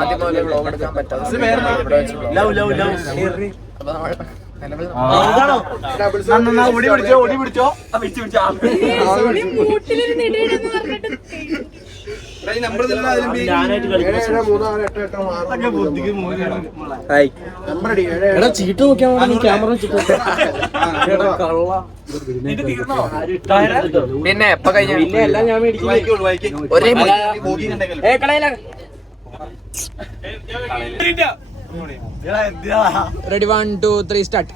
ആദ്യം പോലെ വ്ലോഗ് എടുക്കാൻ പറ്റാതെ ചീട്ട് നോക്കിയാൽ ക്യാമറ പിന്നെ എപ്പ കഴിഞ്ഞ എല്ലാം ഞാൻ ഒരേ റെഡി 1 2 3 സ്റ്റാർട്ട്.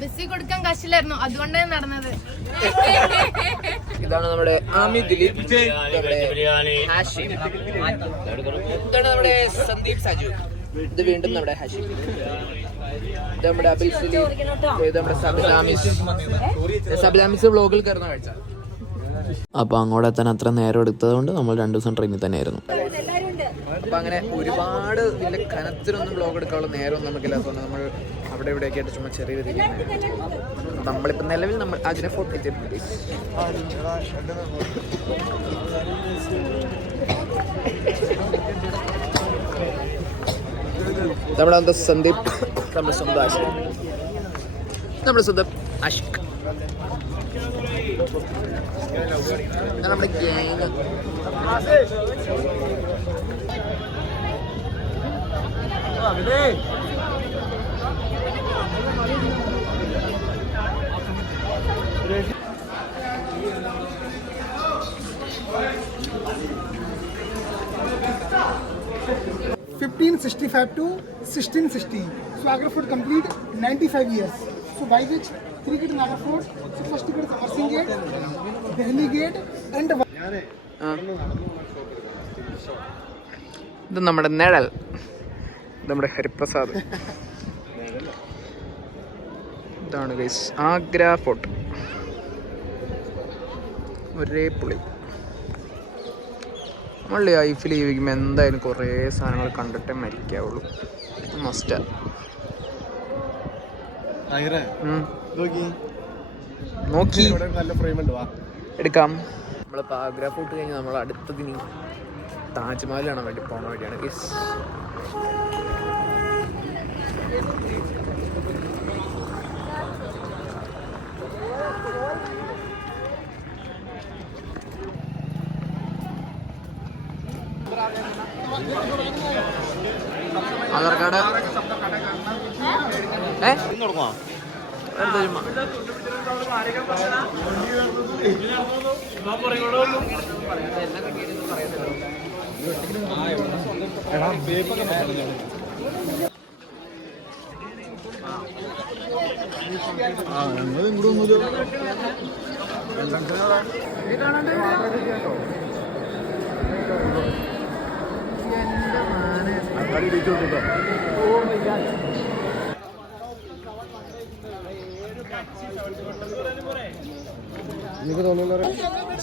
ബസ്സിൽ കൊടുക്കാൻ കാശില്ലായിരുന്നു, അതുകൊണ്ടാണ് നടന്നത്. ഇതാണ് നമ്മുടെ ആമി ദിലീപ്, ഹാഷിം, ഇതാണ് നമ്മുടെ സന്ദീപ് സജു, ഇത് വീണ്ടും നമ്മുടെ ഹാഷിം, ഇത് നമ്മുടെ അബിൽ സലീം, ഇത് നമ്മുടെ സബിലാമിസ് വ്ലോഗിൽ കയറുന്ന കാഴ്ച. അപ്പോൾ അങ്ങോട്ട് എത്താൻ അത്ര നേരം എടുത്തത് കൊണ്ട് നമ്മൾ 2 ദിവസം ട്രെയിനിൽ തന്നെയായിരുന്നു. അപ്പം അങ്ങനെ ഒരുപാട് വലിയ കനത്തിലൊന്നും വ്ലോഗ് എടുക്കാനുള്ള നേരമൊന്നും നമുക്കില്ലാത്തതുകൊണ്ട് നമ്മൾ അവിടെ ഇവിടെയൊക്കെ ആയിട്ട് ചുമ്മാ ചെറിയ രീതിയിൽ നമ്മളിപ്പോൾ നിലവിൽ നമ്മൾ അതിനെ ഫോട്ടോ എത്തിയിട്ടുണ്ട്. നമ്മുടെ സന്ദീപ്, നമ്മുടെ സ്വന്തം ആഷിഖ്, നമ്മുടെ സ്വന്തം ആഷിഖ്, നമ്മുടെ gang. (1565 to 1660). So Agra Fort complete 95 years. So by which 3 gate in Agra Fort. So first gate is Amar Singh Gate, Delhi Gate and ഇത് നമ്മുടെ നിഴൽ, നമ്മുടെ ഹരിപ്രസാദ്. ഇതാണ് ഗൈസ് ആഗ്ര ഫോർട്ട്. ഒരേ പുളി. നമ്മൾ ലൈഫിൽ ജീവിക്കുമ്പോൾ എന്തായാലും കുറേ സാധനങ്ങൾ കണ്ടിട്ടേ മരിക്കാവുള്ളൂ. മസ്റ്റാ. നോക്കി എടുക്കാം. നമ്മളിപ്പോൾ ആഗ്ര ഫോർട്ട് കഴിഞ്ഞ് നമ്മൾ അടുത്തതിന് താജ്മഹൽ കാണാൻ വേണ്ടി പോകാൻ വേണ്ടിയാണ് ഗൈസ്. ആധാർ കാർഡ്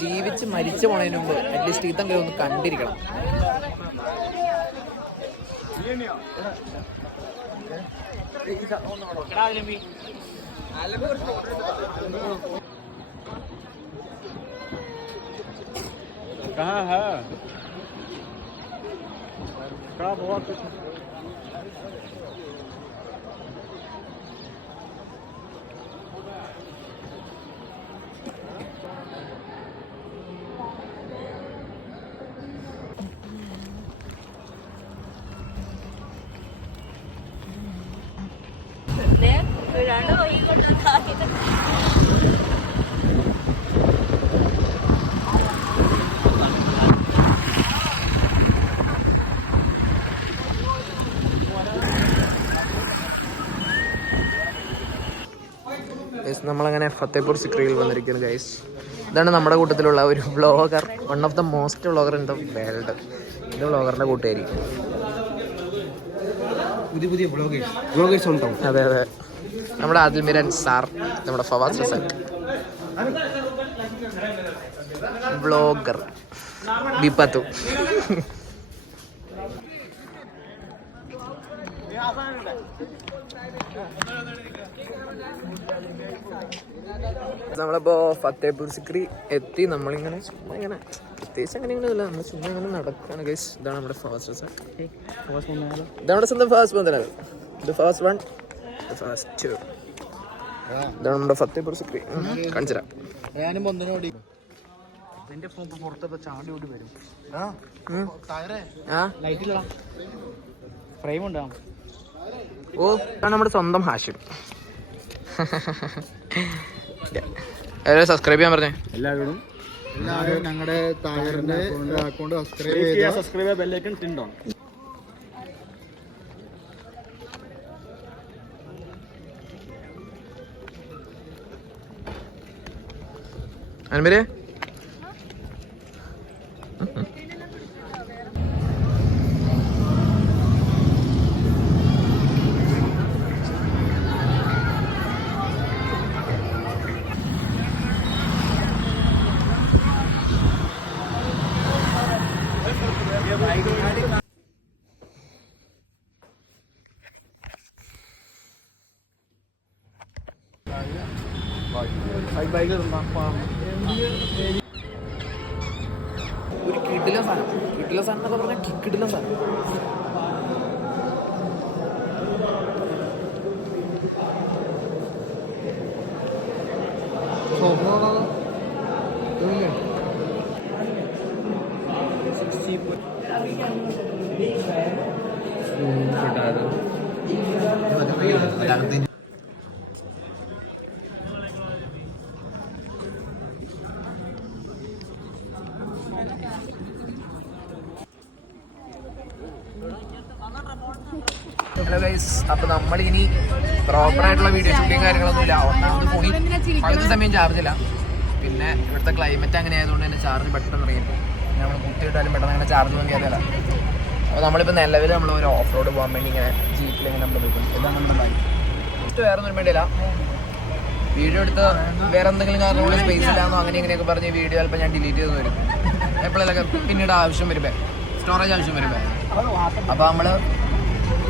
ജീവിച്ച് മരിച്ചു പോണതിന് മുമ്പ് അറ്റ്ലീസ്റ്റ് ഇതെങ്കിലും ഒന്ന് കണ്ടിരിക്കണം. നമ്മളങ്ങനെ ഫത്തേപൂർ സിക്രിയിൽ വന്നിരിക്കുന്നു ഗൈസ്. ഇതാണ് നമ്മുടെ കൂട്ടത്തിലുള്ള ഒരു vlogger, one of the most vlogger in the world. ഇത് വ്ളോഗറിൻ്റെ കൂട്ടുകാരി. പുതിയ പുതിയ വ്ളോഗേഴ്സ് ഉണ്ടാവും. അതെ അതെ, നമ്മുടെ ആദിൽമിരൻ സാർ, നമ്മുടെ ഫവാസ് റസാഖ് വ്ളോഗർ, ബിപ്പത്തു. നമ്മളിപ്പോ ഫത്തേപൂർ സിക്രി എത്തി. നമ്മളിങ്ങനെ ചുമ്മാ ഇങ്ങനെ പ്രത്യേകിച്ച് അങ്ങനെയൊന്നുമില്ല, നമ്മൾ ചുമ്മാ ഇങ്ങനെ നടക്കുകയാണ് ഗൈസ്. ഇതാണ് നമ്മുടെ ഫാസ്റ്റ് ഇതാണ് സ്വന്തം ഫാസ്റ്റ് മുതലാണ്. ഇത് ഫാസ്റ്റ് 1, ഇത് ഫാസ്റ്റ് 2. ഇതാണ് നമ്മുടെ ഫത്തേപൂർ സിക്രി. കാണിച്ചുതരാം. ഞാനും ഒന്നിനോടി എന്റെ ഫോൺ പുറത്തൊക്കെ ചാടി ഓടി വരും. ലൈറ്റിലിടാം, ഫ്രെയിം ഉണ്ടാവും. ഓ, ഇതാണ് നമ്മുടെ സ്വന്തം ഹാഷിം. സബ്സ്ക്രൈബ് ചെയ്യാൻ പറഞ്ഞേ എല്ലാവരും ഞങ്ങളുടെ തായറിന്റെ അക്കൗണ്ട് സബ്സ്ക്രൈബ് ബെല്ലൈക്കൺ ടിൻഡോ. അൻവരെ ഒരു കിടിലൻ സാധനം എന്നൊക്കെ പറഞ്ഞാൽ കിടിലൻ സാധനം. ഹലോ ഗൈസ്, അപ്പൊ നമ്മളിനി പ്രോപ്പർ ആയിട്ടുള്ള വീഡിയോ ഷൂട്ടിങ് കാര്യങ്ങളൊന്നും ഇല്ല. ഒന്നാമത് ഫോണിൽ പകുതി സമയം ചാർജില്ല. പിന്നെ ഇവിടുത്തെ ക്ലൈമറ്റ് അങ്ങനെ ആയതുകൊണ്ട് തന്നെ ചാർജ് പെട്ടെന്ന് ഇറങ്ങിയിട്ട് നമ്മൾ കുത്തിയിട്ടാലും പെട്ടെന്ന് അങ്ങനെ ചാർജ് ഒന്നും കയറിയല്ല. അപ്പോൾ നമ്മളിപ്പോൾ നിലവിൽ നമ്മൾ ഒരു ഓഫ് റോഡ് പോകാൻ വേണ്ടി ഇങ്ങനെ ജീപ്പിൽ ഇങ്ങനെ നമ്മൾ പോയിട്ടുണ്ട്. ഇതാണ് നമ്മുടെ ബാഗ്. ജസ്റ്റ് വേറെ ഒന്നും വേണ്ടിയില്ല, വീഡിയോ എടുത്ത് വേറെ എന്തെങ്കിലും കാരണം കൊണ്ട് സ്പേസ് ഇല്ലാന്നോ അങ്ങനെ ഇങ്ങനെയൊക്കെ പറഞ്ഞ് വീഡിയോ ചിലപ്പോൾ ഞാൻ ഡിലീറ്റ് ചെയ്ത് വരും. എപ്പോഴെല്ലാം പിന്നീട് ആവശ്യം വരുമ്പോൾ സ്റ്റോറേജ് ആവശ്യം വരുമ്പോൾ. അപ്പോൾ നമ്മൾ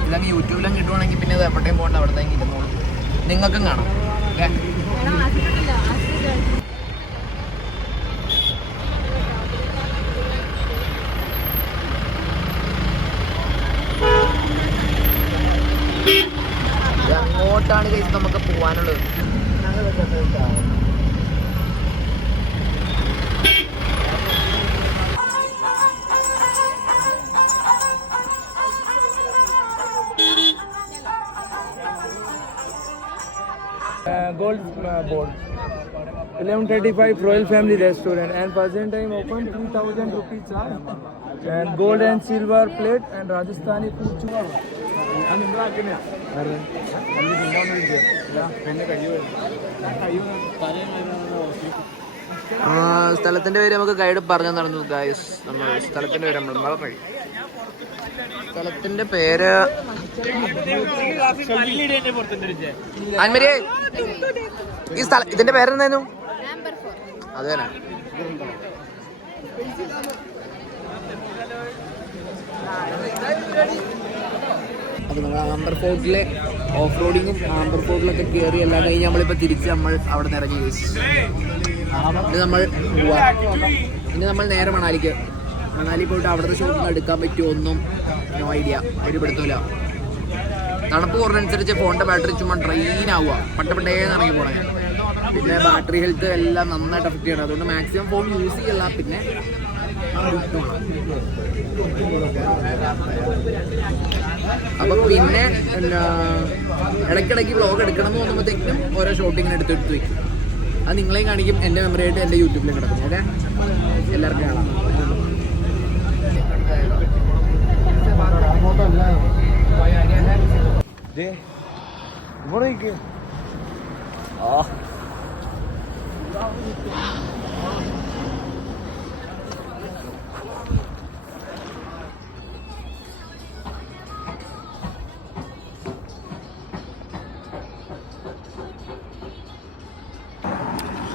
ഇതങ്ങ് യൂട്യൂബിലും കിട്ടുവാണെങ്കിൽ പിന്നെ ഇത് എവിടെയും പോകണ്ട, അവിടത്തേക്ക് ഇരുന്നോളൂ, നിങ്ങൾക്കും കാണാം. ഓക്കെ, അങ്ങോട്ടാണ് കഴിച്ച് നമുക്ക് പോകാനുള്ളത്. Gold board 11:35 Royal Family Restaurant and present time open 3,000 rupees charge and gold and silver plate and Rajasthani food. സ്ഥലത്തിന്റെ പേര് നമുക്ക് ഗൈഡ് പറഞ്ഞു നടന്നു ഗൈസ്. നമ്മൾ സ്ഥലത്തിന്റെ പേര് നമ്മൾ മറന്നു. സ്ഥലത്തിന്റെ പേര് അൻമരി, ഈ സ്ഥലം ഇതിന്റെ പേരെന്തായിരുന്നു? അത് തന്നെ. അപ്പൊ നമ്മൾ ആംബർ ഫോർട്ടിലെ ഓഫ് റോഡിങ്ങും ആംബർ ഫോർട്ടിലൊക്കെ കയറി എല്ലാം കഴിഞ്ഞ് നമ്മളിപ്പോൾ തിരിച്ച് നമ്മൾ അവിടെ നിന്ന് ഇറങ്ങി. ഇനി നമ്മൾ പോവാ. ഇനി നമ്മൾ നേരെ മണാലി പോയിട്ട് അവിടുത്തെ ഷോപ്പിൽ എടുക്കാൻ പറ്റുമോ ഒന്നും നോ ഐഡിയ, ഒരു പിടുത്തമില്ല. തണുപ്പ് കുറഞ്ഞനുസരിച്ച് ഫോണിൻ്റെ ബാറ്ററി ചുമ്മാ ഡ്രെയിൻ ആവുക, പട്ടേന്ന് ഇറങ്ങി പോകണേ. പിന്നെ ബാറ്ററി ഹെൽത്ത് എല്ലാം നന്നായിട്ട് എഫക്റ്റ് ചെയ്യണം. അതുകൊണ്ട് മാക്സിമം ഫോൺ യൂസ് ചെയ്യല്ല. പിന്നെ അപ്പം പിന്നെ എന്താ ഇടയ്ക്കിടയ്ക്ക് വ്ളോഗ് എടുക്കണം എന്ന് തോന്നുമ്പോഴത്തേക്കും ഓരോ ഷോട്ടിങ്ങിന് എടുത്ത് വയ്ക്കും. അത് നിങ്ങളെയും കാണിക്കും, എൻ്റെ മെമ്മറി ആയിട്ട് എൻ്റെ യൂട്യൂബിലും കിടക്കും. ഓക്കെ, എല്ലാവർക്കും കാണാം.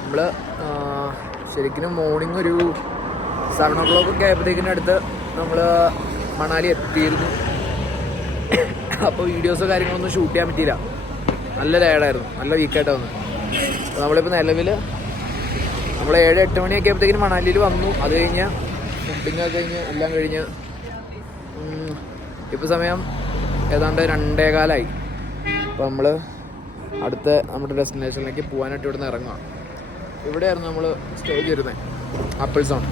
നമ്മൾ ശരിക്കും മോർണിംഗ് ഒരു 7 o'clock ഒക്കെ ആയപ്പോഴത്തേക്കിൻ്റെ അടുത്ത് നമ്മൾ മണാലി എത്തിയിരുന്നു. അപ്പോൾ വീഡിയോസോ കാര്യങ്ങളൊന്നും ഷൂട്ട് ചെയ്യാൻ പറ്റിയില്ല. നല്ല ടയർഡായിരുന്നു, നല്ല വീക്കായിട്ട് വന്നു. അപ്പോൾ നമ്മളിപ്പോൾ നിലവിൽ നമ്മൾ 7-8 മണിയൊക്കെ ആയപ്പോഴത്തേക്കിനും മണാലിയിൽ വന്നു. അത് കഴിഞ്ഞ് ഫുഡിങ്ങൊക്കെ കഴിഞ്ഞ് എല്ലാം കഴിഞ്ഞ് ഇപ്പോൾ സമയം ഏതാണ്ട് 2:15. അപ്പോൾ നമ്മൾ അടുത്ത നമ്മുടെ ഡെസ്റ്റിനേഷനിലേക്ക് പോകാനായിട്ട് ഇവിടെ നിന്ന് ഇറങ്ങുക. ഇവിടെയായിരുന്നു നമ്മൾ സ്റ്റേ ചെയ്തിരുന്നത്, ആപ്പിൾ സോൺ.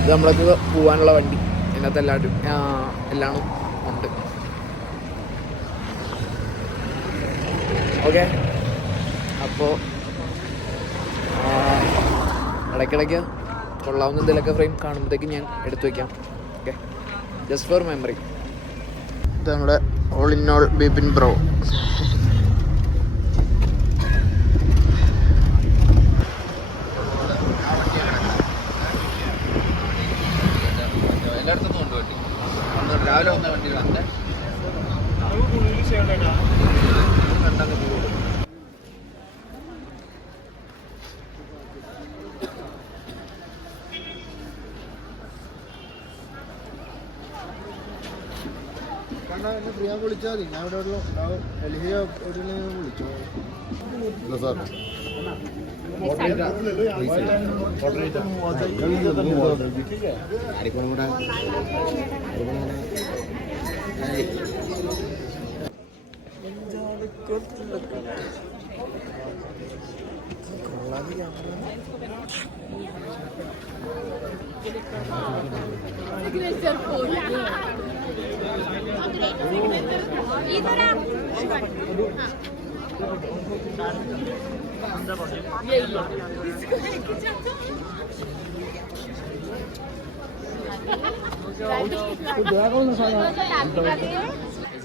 ഇത് നമ്മൾക്ക് പോകാനുള്ള വണ്ടി, ഇതിനകത്ത് എല്ലാം ഉണ്ട്. ഓക്കെ, അപ്പോൾ ഇടയ്ക്കിടയ്ക്ക് കൊള്ളാവുന്ന എന്തെങ്കിലുമൊക്കെ ഫ്രെയിം കാണുമ്പോഴത്തേക്കും ഞാൻ എടുത്തു വയ്ക്കാം. Okay, just for memory. ഇത് നമ്മുടെ all in all Bipin bro. എല്ലായിടത്തും കൊണ്ടുപോയി രാവിലെ വന്ന വണ്ടി വന്നേ കണ്ടങ്ങ് പോകും. എന്നെ ഫ്രീ ആയി വിളിച്ചാൽ മതി. ഞാൻ ഇവിടെ ഡൽഹി വിളിച്ചോ സാർ.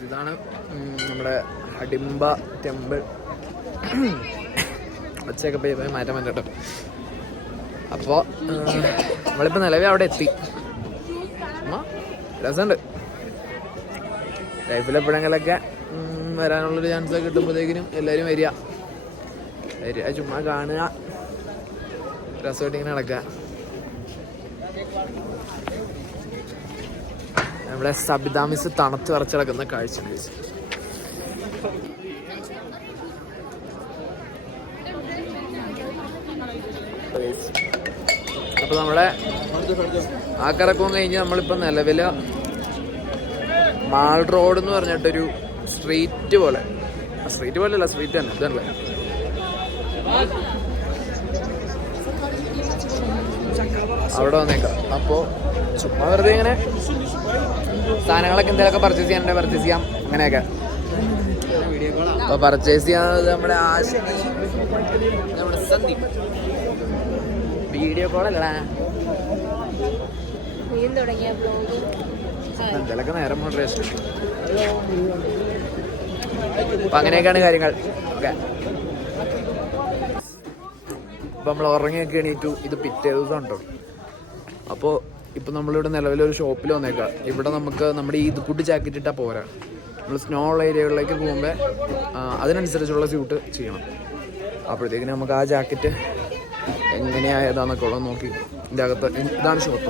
ഇതാണ് നമ്മുടെ ഹഡിംബ ടെമ്പിൾ. ഒച്ചയൊക്കെ പോയി മാറ്റാൻ പറ്റട്ടോ. അപ്പോൾ നമ്മളിപ്പോൾ നിലവിൽ അവിടെ എത്തി. രസമുണ്ട്. ലൈഫിൽ എപ്പോഴെങ്കിലൊക്കെ വരാനുള്ളൊരു ചാൻസ് കിട്ടുമ്പോഴത്തേക്കിനും എല്ലാവരും വരിക, ചുമ്മാ കാണുക, രസമായിട്ട് ഇങ്ങനെ നടക്കുക. നമ്മുടെ സബിതാമിസ് തണുത്ത് വറച്ച് കിടക്കുന്ന കാഴ്ച. അപ്പോൾ നമ്മുടെ ആ കറക്കവും കഴിഞ്ഞ് നമ്മളിപ്പോൾ നിലവിൽ മാൾ റോഡ് എന്ന് പറഞ്ഞിട്ടൊരു സ്ട്രീറ്റ് പോലെ, സ്ട്രീറ്റ് പോലെ അല്ല, സ്ട്രീറ്റ് തന്നെ ഇതല്ലേ, അവിടെ വന്നേക്കാം. അപ്പോൾ ചുമ്മാ വെറുതെ ഇങ്ങനെ സാധനങ്ങളൊക്കെ എന്തെങ്കിലുമൊക്കെ പർച്ചേസ് ചെയ്യാനുണ്ടെ പർച്ചേസ് ചെയ്യാം, അങ്ങനെയൊക്കെ. അപ്പോൾ പർച്ചേസ് ചെയ്യാൻ നമ്മുടെ ആശിനി, നമ്മുടെ സന്ദീപ്. വീഡിയോ കോളല്ല, എന്തെങ്കിലുമൊക്കെ നേരം മോഡറേഷൻ. അപ്പം അങ്ങനെയൊക്കെയാണ് കാര്യങ്ങൾ. ഓക്കെ, അപ്പം നമ്മൾ ഉറങ്ങിയൊക്കെ എണീറ്റു. ഇത് പിറ്റേ ദിവസം ഉണ്ടോ. അപ്പോൾ ഇപ്പം നമ്മളിവിടെ നിലവിലൊരു ഷോപ്പിൽ വന്നേക്കാം. ഇവിടെ നമുക്ക് നമ്മുടെ ഈ കുട്ടി ജാക്കറ്റ് ഇട്ടാൽ പോരാ. നമ്മൾ സ്നോ ഉള്ള ഏരിയകളിലേക്ക് പോകുമ്പോൾ അതിനനുസരിച്ചുള്ള സ്യൂട്ട് ചെയ്യണം. അപ്പോഴത്തേക്കിനും നമുക്ക് ആ ജാക്കറ്റ് എങ്ങനെയായതാന്നൊക്കെ ഉള്ളത് നോക്കി ഇതിൻ്റെ അകത്ത്, ഇതാണ് ഷോപ്പ്,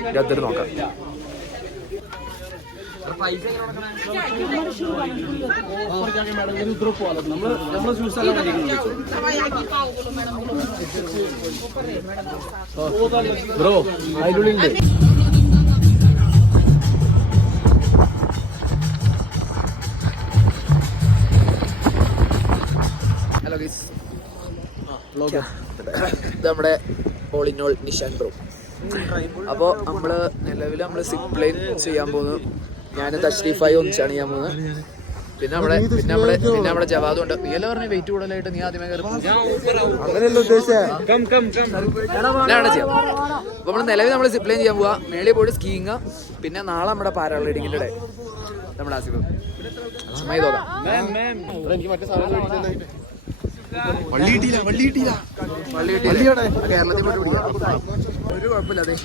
ഇതിൻ്റെ അകത്തിട്ട് നോക്കാം. ബ്രോ അതിനുള്ളിൽ ഹലോ ഗൈസ്, ഇത് നമ്മുടെ all in all Nishan bro. അപ്പോൾ നിലവിൽ നമ്മൾ സിപ്പ് ലൈൻ ചെയ്യാൻ പോകുന്നത്. ഞാൻ തഷ്രീഫായി ഒന്നിച്ചാണ് ചെയ്യാൻ പോകുന്നത്. പിന്നെ നമ്മുടെ ജവാദും ഉണ്ട്. നീ എല്ലാം പറഞ്ഞ വെയിറ്റ് കൂടുതലായിട്ട് നീ ആദ്യമേ കയറി അങ്ങനെയല്ല ഉദ്ദേശിച്ചേ. ചെയ്യാം. അപ്പോൾ നമ്മൾ നിലവിൽ നമ്മൾ സിപ്പ് ലൈൻ ചെയ്യാൻ പോവാ. മേളിൽ പോയിട്ട് സ്കീയിങ്, പിന്നെ നാളെ നമ്മുടെ പാരാഗ്ലൈഡിങ്ങിൻ്റെ ഡേ. നമ്മുടെ ആസിഫ് ചുമ്മാ നോക്കാം. എനിക്ക് മറ്റേ സാധനം കേരളത്തിൽ പോയിട്ട് പിടിക്കാം, ഒരു കുഴപ്പമില്ല. അതെ,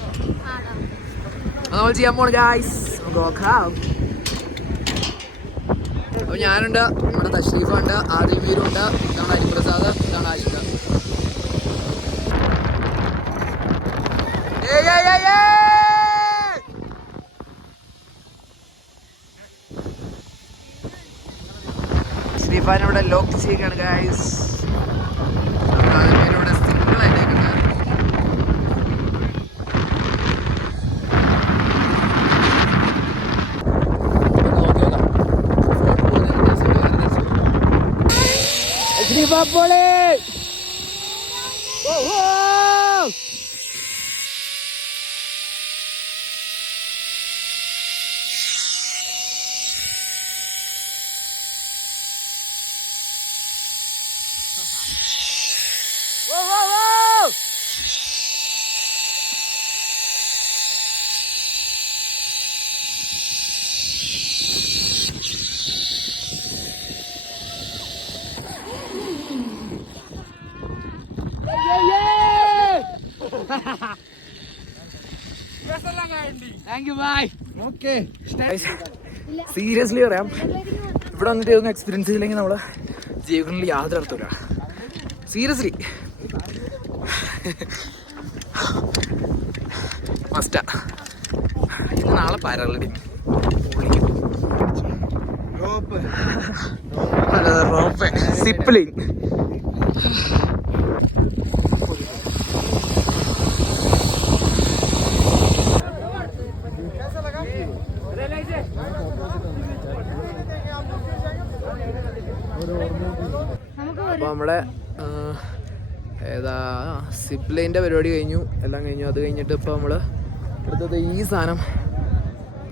നമ്മൾ ചെയ്യാൻ പോണ ഗായ്സ്. അപ്പോൾ ഞാനുണ്ട്, നമ്മുടെ തഷ്രീഫുണ്ട്, ആദിൽ വീരുണ്ട്, ഇതാണ് ഹരിപ്രസാദ്, ഇതാണ് ആഷിക. ജപ്പാനിവിടെ ലോക്ക് ചെയ്യുകയാണ് ഗൈസ്. ഇവിടെ സിമ്പിൾ ആയിട്ടേക്കുന്നത്. സീരിയസ്ലി പറയാം, ഇവിടെ വന്നിട്ട് ഒന്നും എക്സ്പീരിയൻസ് ചെയ്യില്ലെങ്കിൽ നമ്മള് ജീവിതത്തിൽ യാതൊരു അർത്ഥമില്ല. സീരിയസ്ലി മസ്റ്റാ. ഇത് നാളെ പാരാഗ്ലൈഡിങ്, റോപ്പ്, സിപ്ലിങ്. അപ്പോൾ നമ്മുടെ ഏതാ സിപ്ലൈൻ്റെ പരിപാടി കഴിഞ്ഞു, എല്ലാം കഴിഞ്ഞു. അത് കഴിഞ്ഞിട്ട് ഇപ്പോൾ നമ്മൾ അടുത്തത് ഈ സാധനം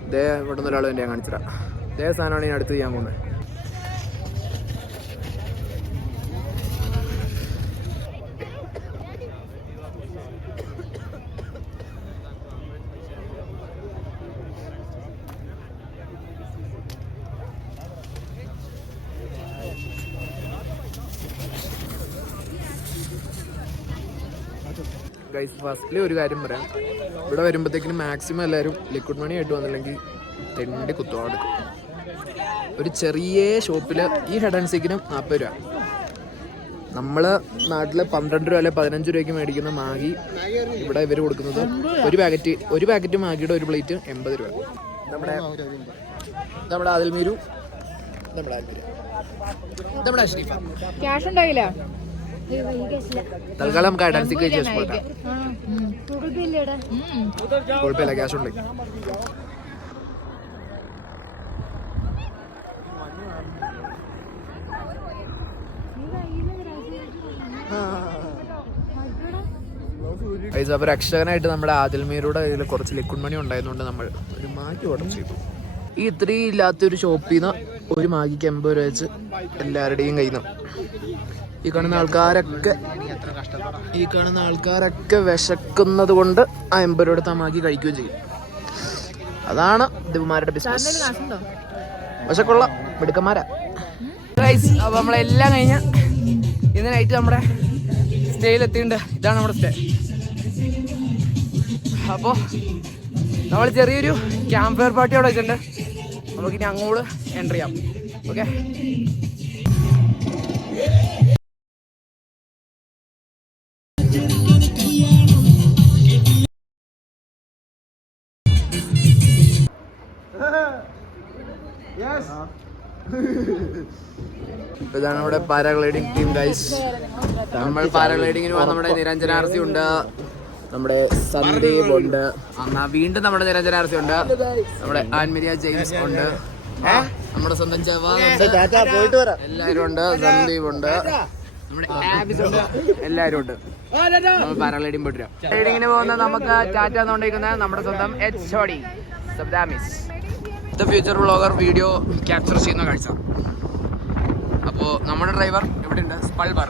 ഇതേ ഇവിടെ നിന്ന് ഒരാൾ എൻ്റെ ഞാൻ കാണിച്ചിടാം. ഇതേ സാധനമാണ് ഞാൻ അടുത്ത് ചെയ്യാൻ പോകുന്നത്. ഗൈസ്, ഫസ്റ്റിൽ ഒരു കാര്യം പറയാം. ഇവിടെ വരുമ്പോഴത്തേക്കിനും മാക്സിമം എല്ലാവരും ലിക്വിഡ് മണി ആയിട്ട് വന്നില്ലെങ്കിൽ തെണ്ടി കുത്തോളം എടുക്കും. ഒരു ചെറിയ ഷോപ്പിൽ ഈ ഹെഡ് ആൻഡ് സീക്കിനും 40 രൂപ. നമ്മൾ നാട്ടിൽ 12 രൂപ അല്ലെ 15 രൂപയ്ക്ക് മേടിക്കുന്ന മാഗി ഇവിടെ ഇവർ കൊടുക്കുന്നത് ഒരു പാക്കറ്റ് മാഗിയുടെ ഒരു പ്ലേറ്റ് 80 രൂപ. നമ്മുടെ ആദിൽമീരു, നമ്മുടെ അഷ്രീഫ. ക്യാഷ് ഉണ്ടായില്ല, തൽക്കാലം നമുക്ക് ഹെഡ് ആൻഡ് സീക്ക് കുഴപ്പമില്ല, ക്യാഷ് ഉണ്ട്. അപ്പോൾ രക്ഷകനായിട്ട് നമ്മുടെ ആദിൽമീരുടെ കയ്യിൽ കുറച്ച് ലിക്വിഡ് മണി ഉണ്ടായതുകൊണ്ട് നമ്മൾ ഒരു മാഗി ഓർഡർ ചെയ്തു. ഈ ഇത്രയും ഇല്ലാത്തൊരു ഷോപ്പിൽ നിന്ന് ഒരു മാഗിക്ക് 80 രൂപ വെച്ച് എല്ലാവരുടെയും കയ്യിൽ നിന്ന് ഈ കാണുന്ന ആൾക്കാരൊക്കെ വിശക്കുന്നത് കൊണ്ട് ആ 80 രൂപ എടുത്ത് മാഗി കഴിക്കുകയും ചെയ്യും. അതാണ് ദിവമാരുടെ ബിസിനസ്. വിശക്കുള്ള മിടുക്കന്മാരാ. അപ്പോൾ നമ്മളെല്ലാം കഴിഞ്ഞ് ഇന്ന് നൈറ്റ് നമ്മുടെ സ്റ്റേയിലെത്തിയിട്ടുണ്ട്. ഇതാണ് നമ്മുടെ സ്റ്റേ. അപ്പോൾ നമ്മൾ ചെറിയൊരു ക്യാമ്പ് ഫയർ പാർട്ടി അവിടെ വെച്ചിട്ടുണ്ട്. നമുക്കിനി അങ്ങോട്ട് എൻ്റർ ചെയ്യാം. ഓക്കെ, ഇതാണ് നമ്മുടെ പാരാഗ്ലൈഡിങ് ടീം ഗൈസ്. നമ്മൾ പാരാഗ്ലൈഡിങ്ങിന് പോകാൻ നമ്മുടെ നിരഞ്ജന ആർസി ഉണ്ട്, നമ്മുടെ സന്ദീപ് ഉണ്ട്, വീണ്ടും നമ്മുടെ നിരഞ്ജന ആർസി ഉണ്ട്, നമ്മുടെ ആൻമരിയ ജെയിംസ് ഉണ്ട്, നമ്മുടെ സ്വന്തം ജവാൻ ഉണ്ട്, എല്ലാവരും ഉണ്ട്, സന്ദീപ് ഉണ്ട്, നമ്മുടെ ആബിസ് ഉണ്ട്, എല്ലാവരും ഉണ്ട്. നമ്മൾ പാരാഗ്ലൈഡിങ് പോയിട്ട് റൈഡിങ്ങിന് പോകുന്ന നമുക്ക് ടാറ്റ എന്നുകൊണ്ടിരിക്കുന്നത് നമ്മുടെ സ്വന്തം HOD സബ്ദാമിസ്, the future vlogger video capture ചെയ്യുന്ന കാഴ്ച. അപ്പോൾ നമ്മുടെ ഡ്രൈവർ ഇവിടെ ഉണ്ട്, സ്പൾബർ.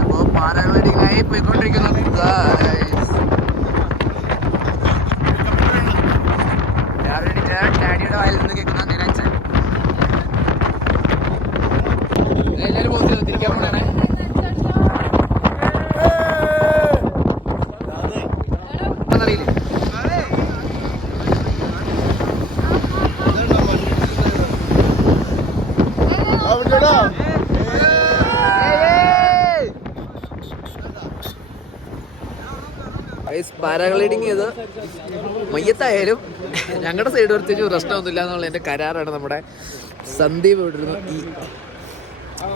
അപ്പോൾ പാരാഗ്ലൈഡിങ്ങിനായി പോയിക്കൊണ്ടിരിക്കുന്നു. ഡാഡിയുടെ വായിൽ നിന്ന് കേൾക്കുന്ന നിരഞ്ജൻ. എല്ലാവരും പോകുന്നില്ല, തിരിക്കാൻ പോകണേ. അറിയില്ലേ പാരാഗ്ലൈഡിങ് ചെയ്ത് മയ്യത്തായാലും ഞങ്ങളുടെ സൈഡ് പ്രത്യേകിച്ച് പ്രശ്നമൊന്നുമില്ല എന്നുള്ള എൻ്റെ കരാറാണ് നമ്മുടെ സന്ദീപ് ഇവിടുന്ന് ഈ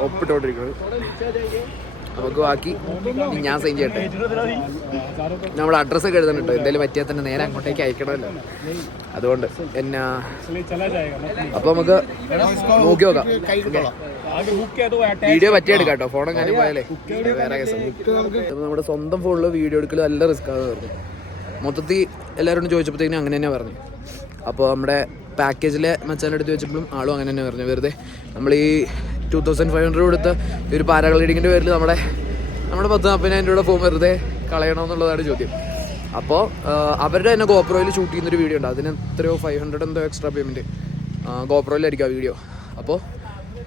ഒപ്പിട്ടോണ്ടിരിക്കുന്നത്. നമുക്ക് ബാക്കി ഞാൻ സൈൻ ചെയ്യട്ടെ. നമ്മുടെ അഡ്രസ്സൊക്കെ എഴുതണം കേട്ടോ, എന്തായാലും പറ്റിയാൽ തന്നെ നേരെ അങ്ങോട്ടേക്ക് അയക്കണമല്ലോ. അതുകൊണ്ട് എന്നാ അപ്പോൾ നമുക്ക് നോക്കി നോക്കാം. വീഡിയോ പറ്റിയെടുക്കാം കേട്ടോ, ഫോണെങ്ങാനും പോയാലേ വേറെ കേസ്. നമ്മുടെ സ്വന്തം ഫോണിൽ വീഡിയോ എടുക്കൽ നല്ല റിസ്ക് ആണെന്ന് പറഞ്ഞു. മൊത്തത്തിൽ എല്ലാവരോടും ചോദിച്ചപ്പോഴത്തേക്കും അങ്ങനെ തന്നെ പറഞ്ഞു. അപ്പോൾ നമ്മുടെ പാക്കേജിലെ മച്ചാൻ്റെ അടുത്ത് വെച്ചപ്പോഴും ആളും അങ്ങനെ തന്നെ പറഞ്ഞു. വെറുതെ നമ്മൾ ഈ 2500 കൊടുത്ത ഒരു പാരാഗ്ലൈഡിങ്ങിൻ്റെ പേരിൽ നമ്മുടെ 10,40,000 രൂപയുടെ ഫോം വെറുതെ കളയണമെന്നുള്ളതാണ് ചോദ്യം. അപ്പോൾ അവരുടെ തന്നെ ഗോപ്രോയിൽ ഷൂട്ട് ചെയ്യുന്നൊരു വീഡിയോ ഉണ്ട്. അതിന് എത്രയോ 500 എന്തോ എക്സ്ട്രാ പേയ്മെൻറ്റ് ഗോപ്രോയിലായിരിക്കും ആ വീഡിയോ. അപ്പോൾ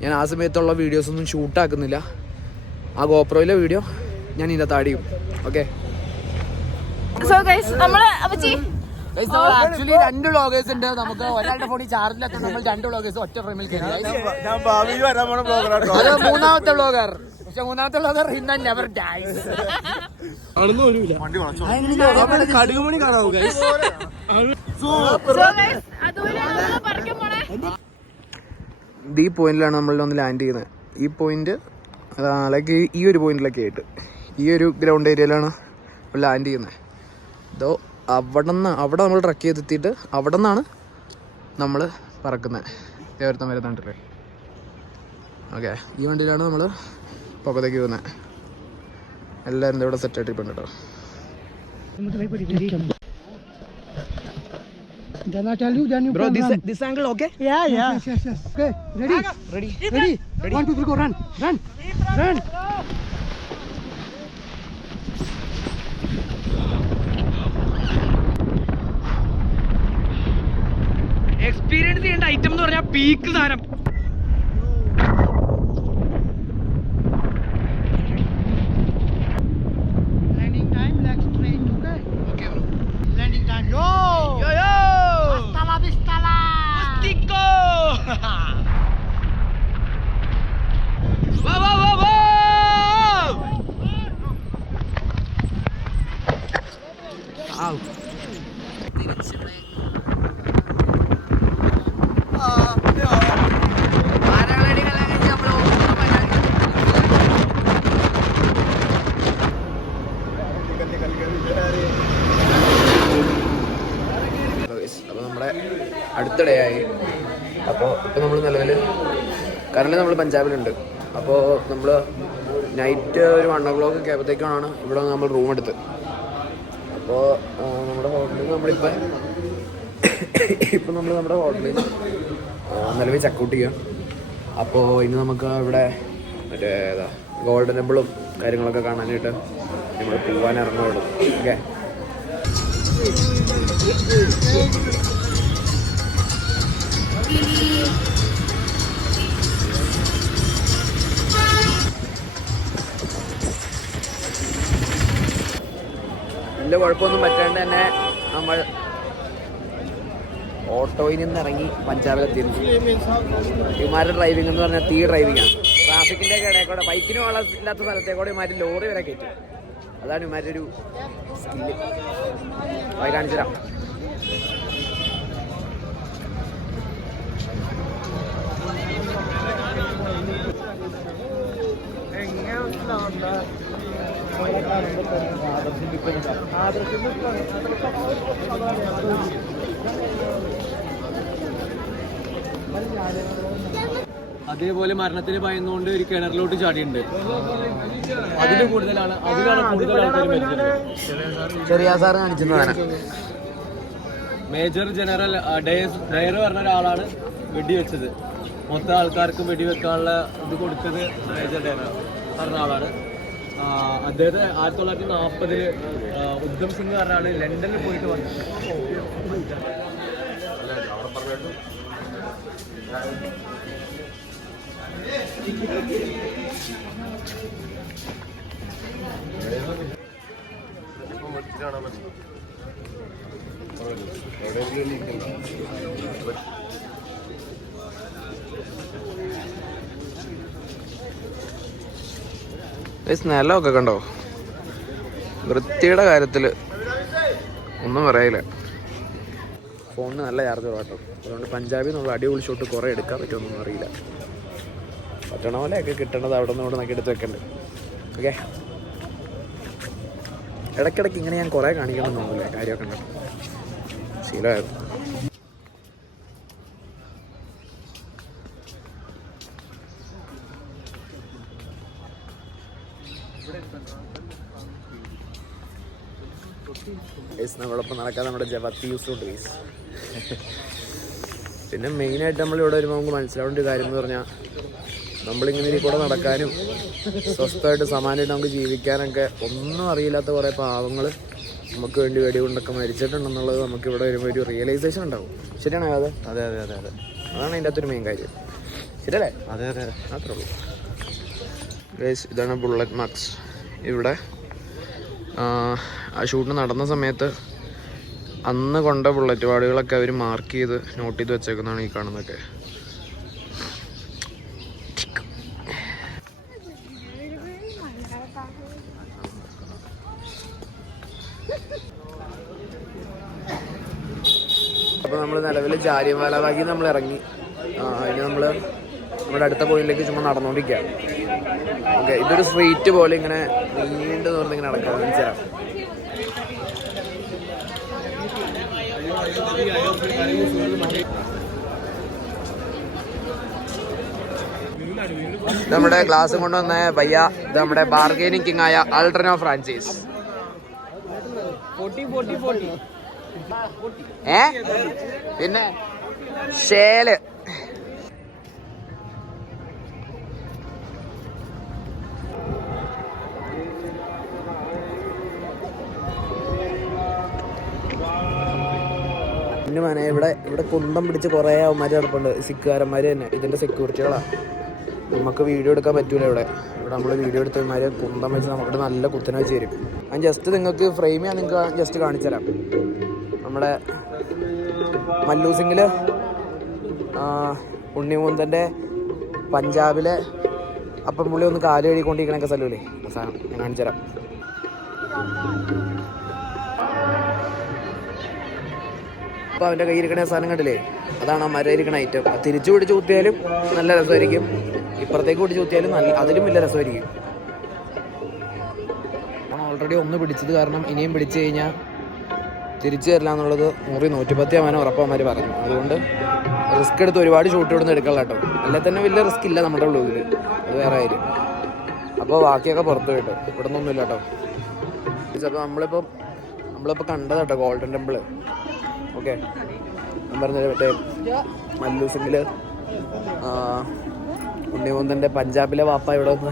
ഞാൻ ആ സമയത്തുള്ള വീഡിയോസൊന്നും ഷൂട്ടാക്കുന്നില്ല. ആ ഗോപ്രോയിലെ വീഡിയോ ഞാൻ ഇതിനകത്ത് ആഡ് ചെയ്യും. ഓക്കെ, ആക്ച്വലി 2 വ്ളോഗേഴ്സ് ഉണ്ട്. നമുക്ക് ഒരാളുടെ ഫോണിൽ ചാർജിലൊക്കെ നമ്മൾ 2 വ്ളോഗേഴ്സ് ഒറ്റ ഫ്രെയിമിൽ കയറി. അത് 3ാമത്തെ വ്ളോഗർ. പക്ഷെ 3ാമത്തെ വ്ളോഗർ ഇന്ന് നെവർ ഡൈസ്. ഈ പോയിന്റിലാണ് നമ്മളൊന്ന് ലാൻഡ് ചെയ്യുന്നത്. ഈ പോയിന്റ് ലൈക്ക് ഈ ഒരു പോയിന്റിലൊക്കെ ആയിട്ട് ഈ ഒരു ഗ്രൗണ്ട് ഏരിയയിലാണ് ലാൻഡ് ചെയ്യുന്നത്. ഇതോ അവിടെ നമ്മൾ ട്രക്ക് ചെയ്തെത്തിയിട്ട് അവിടെ നിന്നാണ് നമ്മൾ പറക്കുന്നത്. ദേവരത്തം വരെ തണ്ടില്ലേ. ഓക്കെ, ഈ വണ്ടിയിലാണ് നമ്മൾ പുറത്തേക്ക് പോകുന്നത്. എല്ലാവരും ഇവിടെ സെറ്റായിട്ട് ഇപ്പം കേട്ടോ. Then I tell you, then you Bro, can this angle okay? Yeah. Yes. Okay, ready? 1, 2, 3, go, run. Experience ചെയ്യേണ്ട ഐറ്റം എന്ന് പറഞ്ഞാൽ പീക്ക് സാധനം. Landing time, leg straight, okay? Okay, bro. Landing time, yo! Hasta la vista la! Tico! Wow! Ow. അപ്പോൾ നമ്മുടെ അടുത്തിടെയായി. അപ്പോൾ ഇപ്പോൾ നമ്മൾ നിലവിൽ കറണ്ട് നമ്മൾ പഞ്ചാബിലുണ്ട്. അപ്പോൾ നമ്മൾ നൈറ്റ് ഒരു 1 o'clock ഒക്കെ ആയപ്പോഴത്തേക്കാണ് ഇവിടെ നമ്മൾ റൂം എടുത്ത്. അപ്പോൾ നമ്മുടെ ഹോട്ടലിൽ ഇപ്പം നമ്മൾ നമ്മുടെ ഹോട്ടലിൽ നിലവിൽ ചെക്കൗട്ട് ചെയ്യാം. അപ്പോൾ ഇനി നമുക്ക് ഇവിടെ മറ്റേ ഗോൾഡൻ ടെമ്പിളും കാര്യങ്ങളൊക്കെ കാണാനായിട്ട് നമ്മൾ പോകാൻ ഇറങ്ങുള്ളൂ. ഓക്കെ, വലിയ കുഴപ്പമൊന്നും പറ്റാണ്ട് തന്നെ നമ്മൾ ഓട്ടോയിൽ നിന്ന് ഇറങ്ങി പഞ്ചാബിലെത്തിയിരുന്നു. ഇമാരുടെ ഡ്രൈവിംഗ് എന്ന് പറഞ്ഞാൽ ഡ്രൈവിംഗാണ്. ട്രാഫിക്കിൻ്റെ ഇടയിൽ കൂടെ ബൈക്കിന് ഇല്ലാത്ത സ്ഥലത്തേക്കൂടെ ഇമാര് ലോറി വരെ കയറ്റും. അതാണ് ഇമാരുടെ ഒരു സ്കില്ല്. അത് കാണിച്ചു തരാം. അതേപോലെ മരണത്തിന് ഭയന്നുകൊണ്ട് ഒരു കിണറിലോട്ട് ചാടിയുണ്ട്. അതിലാണ് കൂടുതൽ ആൾക്കാർ മരിച്ചത്. ചെറിയ സാറ് കാണിച്ചതാണ്. മേജർ ജനറൽ ഡയർ പറഞ്ഞ ഒരാളാണ് വെടിവെച്ചത്. മൊത്തം ആൾക്കാർക്കും വെടിവെക്കാനുള്ള ഇത് കൊടുത്തത് മേജർ ഡയർ പറഞ്ഞ ആളാണ്. അദ്ദേഹത്തെ 1940 ഉദ്ധം സിംഗ് പറഞ്ഞ ആള് ലണ്ടനിൽ പോയിട്ട് വന്നു. നിലമൊക്കെ കണ്ടോ? വൃത്തിയുടെ കാര്യത്തിൽ ഒന്നും പറയില്ല. ഫോണിന് നല്ല ചാർജർ കേട്ടോ. അതുകൊണ്ട് പഞ്ചാബിൽ നമ്മൾ അടിപൊളി ഷോട്ട് കുറേ എടുക്കാൻ പറ്റുമെന്നൊന്നും അറിയില്ല. പറ്റണ പോലെയൊക്കെ കിട്ടണത് അവിടെ നിന്ന് ഇവിടെ നിന്നൊക്കെ എടുത്ത് വെക്കണ്ട്. ഓക്കെ, ഇടയ്ക്കിടയ്ക്ക് ഇങ്ങനെ ഞാൻ കുറേ കാണിക്കണമെന്നൊന്നുമില്ല, കാര്യമൊക്കെ ഉണ്ട്, ശീലമായത്. നമ്മളൊപ്പം നടക്കാൻ നമ്മുടെ ജവാത്തി യൂസ് ഉണ്ട് ഗൈസ്. പിന്നെ മെയിനായിട്ട് നമ്മളിവിടെ വരുമ്പോൾ നമുക്ക് മനസ്സിലാവേണ്ട ഒരു കാര്യം എന്ന് പറഞ്ഞാൽ നമ്മളിങ്ങനെ ഇതിൽ കൂടെ നടക്കാനും സ്വസ്ഥമായിട്ട് സമാനമായിട്ട് നമുക്ക് ജീവിക്കാനൊക്കെ ഒന്നും അറിയില്ലാത്ത കുറേ പാവങ്ങൾ നമുക്ക് വേണ്ടി വെടികൊണ്ടൊക്കെ മരിച്ചിട്ടുണ്ടെന്നുള്ളത് നമുക്ക് ഇവിടെ വരുമ്പോൾ ഒരു റിയലൈസേഷൻ ഉണ്ടാവും. ശരിയാണോ? അതെ അതെ അതെ അതെ അതെ അതാണ് അതിൻ്റെ അകത്തൊരു മെയിൻ കാര്യം. ശരിയല്ലേ? അതെ അതെ മാത്രമേ ഉള്ളൂ ഗൈസ്. ഇതാണ് ബുള്ളറ്റ് മാർക്സ്. ഇവിടെ ആ ഷൂട്ട് നടന്ന സമയത്ത് അന്ന് കൊണ്ട ബുള്ളറ്റ് പാടുകളൊക്കെ അവർ മാർക്ക് ചെയ്ത് നോട്ട് ചെയ്ത് വെച്ചേക്കുന്നതാണ് ഈ കാണുന്നതൊക്കെ. അപ്പോൾ നമ്മൾ നിലവിൽ ജാലിയൻവാലാബാഗിൽ നിന്ന് നമ്മൾ ഇറങ്ങി. ഇനി നമ്മൾ നമ്മുടെ അടുത്ത പോയിന്റിലേക്ക് ചുമ്മാ നടന്നുകൊണ്ടിരിക്കുകയാണ്. ഓക്കെ, ഇതൊരു സ്ട്രീറ്റ് പോലെ ഇങ്ങനെ നീണ്ടു തുറന്നിങ്ങനെ നടക്കാൻ വെച്ചാൽ നമ്മുടെ ക്ലാസ് കൊണ്ടുവന്ന ഭയ്യ, ഇത് നമ്മുടെ ബാർഗെയിനിങ് കിങ് ആയ അൾട്രനോ ഫ്രാൻസിസ്. പിന്നെ ഷേല്. പിന്നെ മനെ ഇവിടെ കുന്തം പിടിച്ച് കുറേ അവന്മാർ കിടപ്പുണ്ട്, സിക്കുകാരന്മാർ തന്നെ. ഇതിൻ്റെ സെക്യൂരിറ്റികളാണ്. നമുക്ക് വീഡിയോ എടുക്കാൻ പറ്റൂല ഇവിടെ നമ്മൾ വീഡിയോ എടുത്തവന്മാർ കുന്തം വെച്ച് നമുക്ക് നല്ല കുത്തനെ വെച്ച് തരും. ഞാൻ ജസ്റ്റ് നിങ്ങൾക്ക് ഫ്രെയിം ചെയ്യാൻ നിങ്ങൾക്ക് ജസ്റ്റ് കാണിച്ചു തരാം. നമ്മുടെ മല്ലു സിംഗിൽ ഉണ്ണിമൂന്തൻ്റെ പഞ്ചാബിലെ അപ്പം പുള്ളി ഒന്ന് കാല് കഴുകിക്കൊണ്ടിരിക്കണൊക്കെ സ്ഥലമില്ലേ, അവസാനം ഞാൻ കാണിച്ചു തരാം. അപ്പോൾ അവൻ്റെ കയ്യിരിക്കണ സാധനം കണ്ടില്ലേ, അതാണ് ആ മരയിരിക്കണ ഐറ്റം. തിരിച്ചു പിടിച്ച് കുത്തിയാലും നല്ല രസമായിരിക്കും, ഇപ്പുറത്തേക്ക് പിടിച്ച് കുത്തിയാലും അതിലും വലിയ രസമായിരിക്കും. നമ്മൾ ഓൾറെഡി ഒന്ന് പിടിച്ചത് കാരണം ഇനിയും പിടിച്ചു കഴിഞ്ഞാൽ തിരിച്ചു തരില്ല എന്നുള്ളത് 110% ഉറപ്പന്മാർ പറഞ്ഞു. അതുകൊണ്ട് റിസ്ക് എടുത്ത് ഒരുപാട് ഷൂട്ട് ഇവിടുന്ന് എടുക്കണം കേട്ടോ. അല്ലെ തന്നെ വലിയ റിസ്ക് ഇല്ല നമ്മുടെ ഉള്ളിൽ, അത് വേറെ കാര്യം. അപ്പോൾ ബാക്കിയൊക്കെ പുറത്ത് കേട്ടോ, ഇവിടെ നിന്നൊന്നുമില്ല കേട്ടോ. അപ്പോൾ നമ്മളിപ്പോൾ കണ്ടത് കേട്ടോ ഗോൾഡൻ ടെമ്പിൾ. ഓക്കെ, ഞാൻ പറഞ്ഞത് മറ്റേ മല്ലു സിംഗിൽ ഉണ്ണിമൂന്തൻ്റെ പഞ്ചാബിലെ വാപ്പ ഇവിടെ ഒന്ന്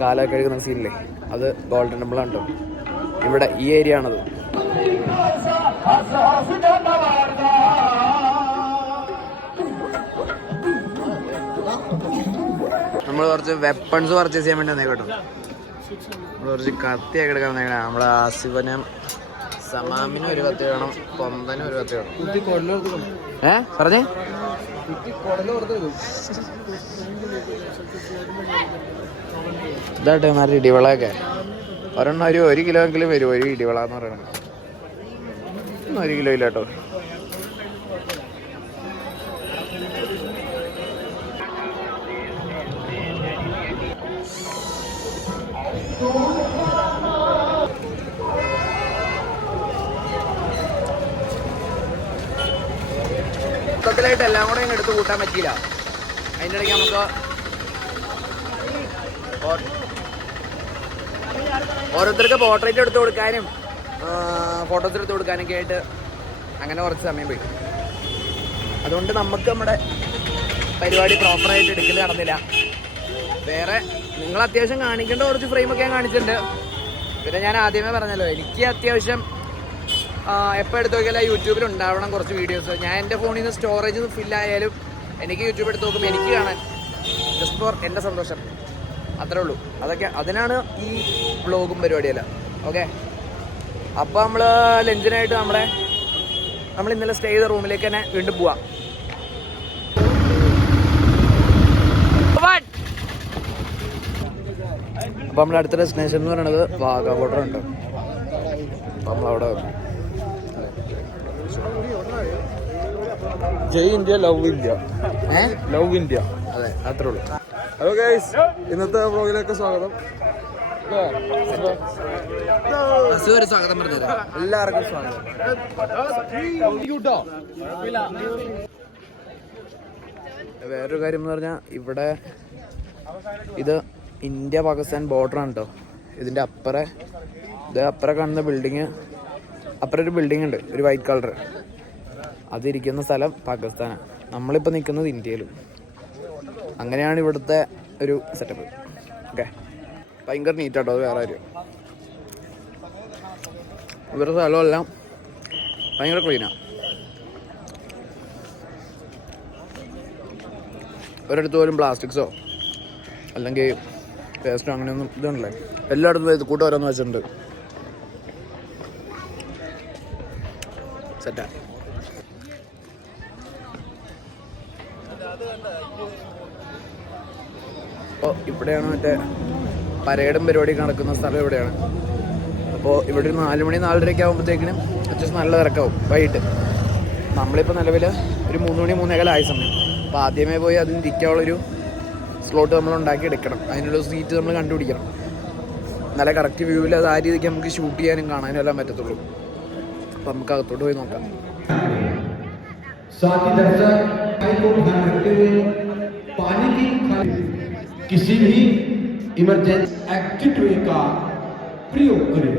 കാലൊക്കെ കഴുകുന്ന സീനില്ലേ, അത് ഗോൾഡൻ ടെമ്പിളാണ് കേട്ടോ. ഇവിടെ ഈ ഏരിയ ആണത്. നമ്മൾ കുറച്ച് വെപ്പൺസ് പർച്ചേസ് ചെയ്യാൻ വേണ്ടി വന്നേ കേട്ടോ. നമ്മൾ കുറച്ച് കത്തിയൊക്കെ എടുക്കാൻ വന്നേക്കണേ. നമ്മൾ ആസിഫിനും സമാമിനും ഒരു കത്തി വേണം, കൊമ്പനും ഒരു കത്തി വേണം. പറഞ്ഞേ ഇതാട്ടെ നല്ല ഇടിവളയൊക്കെ ഒരെണ്ണം 1 കിലോ എങ്കിലും വരും. ഒരു ഇടിവള എന്ന് പറയണത് 1 കിലോ ഇല്ല കേട്ടോ. മൊത്തത്തിലായിട്ട് എല്ലാം കൂടെ ഇങ്ങ് എടുത്ത് കൂട്ടാൻ പറ്റിയില്ല. അതിൻ്റെ ഇടയ്ക്ക് നമുക്ക് ഓരോരുത്തർക്ക് പോർട്രേറ്റ് എടുത്ത് കൊടുക്കാനും ഫോട്ടോസ് എടുത്ത് കൊടുക്കാനൊക്കെ ആയിട്ട് അങ്ങനെ കുറച്ച് സമയം പോയി. അതുകൊണ്ട് നമുക്ക് നമ്മുടെ പരിപാടി പ്രോപ്പറായിട്ട് എടുക്കൽ നടന്നില്ല. വേറെ നിങ്ങൾ അത്യാവശ്യം കാണിക്കേണ്ട കുറച്ച് ഫ്രെയിമൊക്കെ ഞാൻ കാണിച്ചിട്ടുണ്ട്. പിന്നെ ഞാൻ ആദ്യമേ പറഞ്ഞല്ലോ, എനിക്ക് അത്യാവശ്യം എപ്പോൾ എടുത്ത് നോക്കിയാലും യൂട്യൂബിൽ ഉണ്ടാവണം കുറച്ച് വീഡിയോസ്. ഞാൻ എൻ്റെ ഫോണിൽ നിന്ന് സ്റ്റോറേജ് ഫില്ലായാലും എനിക്ക് യൂട്യൂബ് എടുത്ത് നോക്കുമ്പോൾ എനിക്ക് കാണാൻ ജസ്റ്റ് ഫോർ എൻ്റെ സന്തോഷം, അത്രേ ഉള്ളൂ. അതൊക്കെ അതിനാണ് ഈ വ്ളോഗും പരിപാടിയല്ല. ഓക്കെ, അപ്പോൾ നമ്മൾ ലഞ്ചിനായിട്ട് നമ്മൾ ഇന്നലെ സ്റ്റേ ചെയ്ത റൂമിലേക്ക് തന്നെ വീണ്ടും പോവാം. അപ്പോൾ നമ്മുടെ അടുത്ത ഡെസ്റ്റിനേഷൻ എന്ന് പറയുന്നത് വാഗാ ബോർഡർ ഉണ്ട്. അപ്പോൾ നമ്മളവിടെ Jai India love India. Love India. അതെ, അത്രേ ഉള്ളൂ. ഹലോ ഗൈസ്, ഇന്നത്തെ വ്ളോഗിലേക്ക് സ്വാഗതം. സ്വാഗതം പറഞ്ഞുതരാം. എല്ലാവർക്കും സ്വാഗതം. വേറൊരു കാര്യം എന്ന് പറഞ്ഞാൽ ഇവിടെ ഇത് ഇന്ത്യ പാകിസ്ഥാൻ ബോർഡറാണ് കേട്ടോ. ഇതിൻ്റെ അപ്പുറം കാണുന്ന ബിൽഡിങ്, അപ്പുറം ഒരു ബിൽഡിംഗ് ഉണ്ട്, ഒരു വൈറ്റ് കളർ. അതിരിക്കുന്ന സ്ഥലം പാകിസ്ഥാനാണ്. നമ്മളിപ്പോൾ നിൽക്കുന്നത് ഇന്ത്യയിലും. അങ്ങനെയാണ് ഇവിടുത്തെ ഒരു സെറ്റപ്പ്. ഓക്കെ, ഭയങ്കര നീറ്റാട്ടോ. അത് വേറെ കാര്യം. ഇവരുടെ സ്ഥലമെല്ലാം ഭയങ്കര ക്ലീനാണ്. ഒരിടത്ത് പോലും പ്ലാസ്റ്റിക്സോ അല്ലെങ്കിൽ വേസ്റ്റോ അങ്ങനെയൊന്നും ഇതുണ്ടല്ലേ. എല്ലായിടത്തും ഇത് കൂട്ടുകാരൊന്നും വെച്ചിട്ടുണ്ട്. സെറ്റാ. അപ്പോൾ ഇവിടെയാണ് മറ്റേ പരേഡും പരിപാടിയൊക്കെ നടക്കുന്ന സ്ഥലം ഇവിടെയാണ്. അപ്പോൾ ഇവിടെ ഒരു 4 മണി 4:30 ആകുമ്പോഴത്തേക്കിനും അത്യാവശ്യം നല്ല തിരക്കാവും വൈകിട്ട്. നമ്മളിപ്പോൾ നിലവിൽ ഒരു 3 മണി 3:15 ആയ സമയം. അപ്പോൾ ആദ്യമേ പോയി അതിന് ഇരിക്കാനുള്ളൊരു സ്ലോട്ട് നമ്മൾ ഉണ്ടാക്കി എടുക്കണം. അതിനുള്ള സീറ്റ് നമ്മൾ കണ്ടുപിടിക്കണം. നല്ല കറക്റ്റ് വ്യൂവിൽ അത് ആ രീതിക്ക് നമുക്ക് ഷൂട്ട് ചെയ്യാനും കാണാനും എല്ലാം പറ്റത്തുള്ളൂ. അപ്പോൾ നമുക്ക് അകത്തോട്ട് പോയി നോക്കാം. किसी भी इमरजेंसी एक्टिव वे का प्रयोग करें.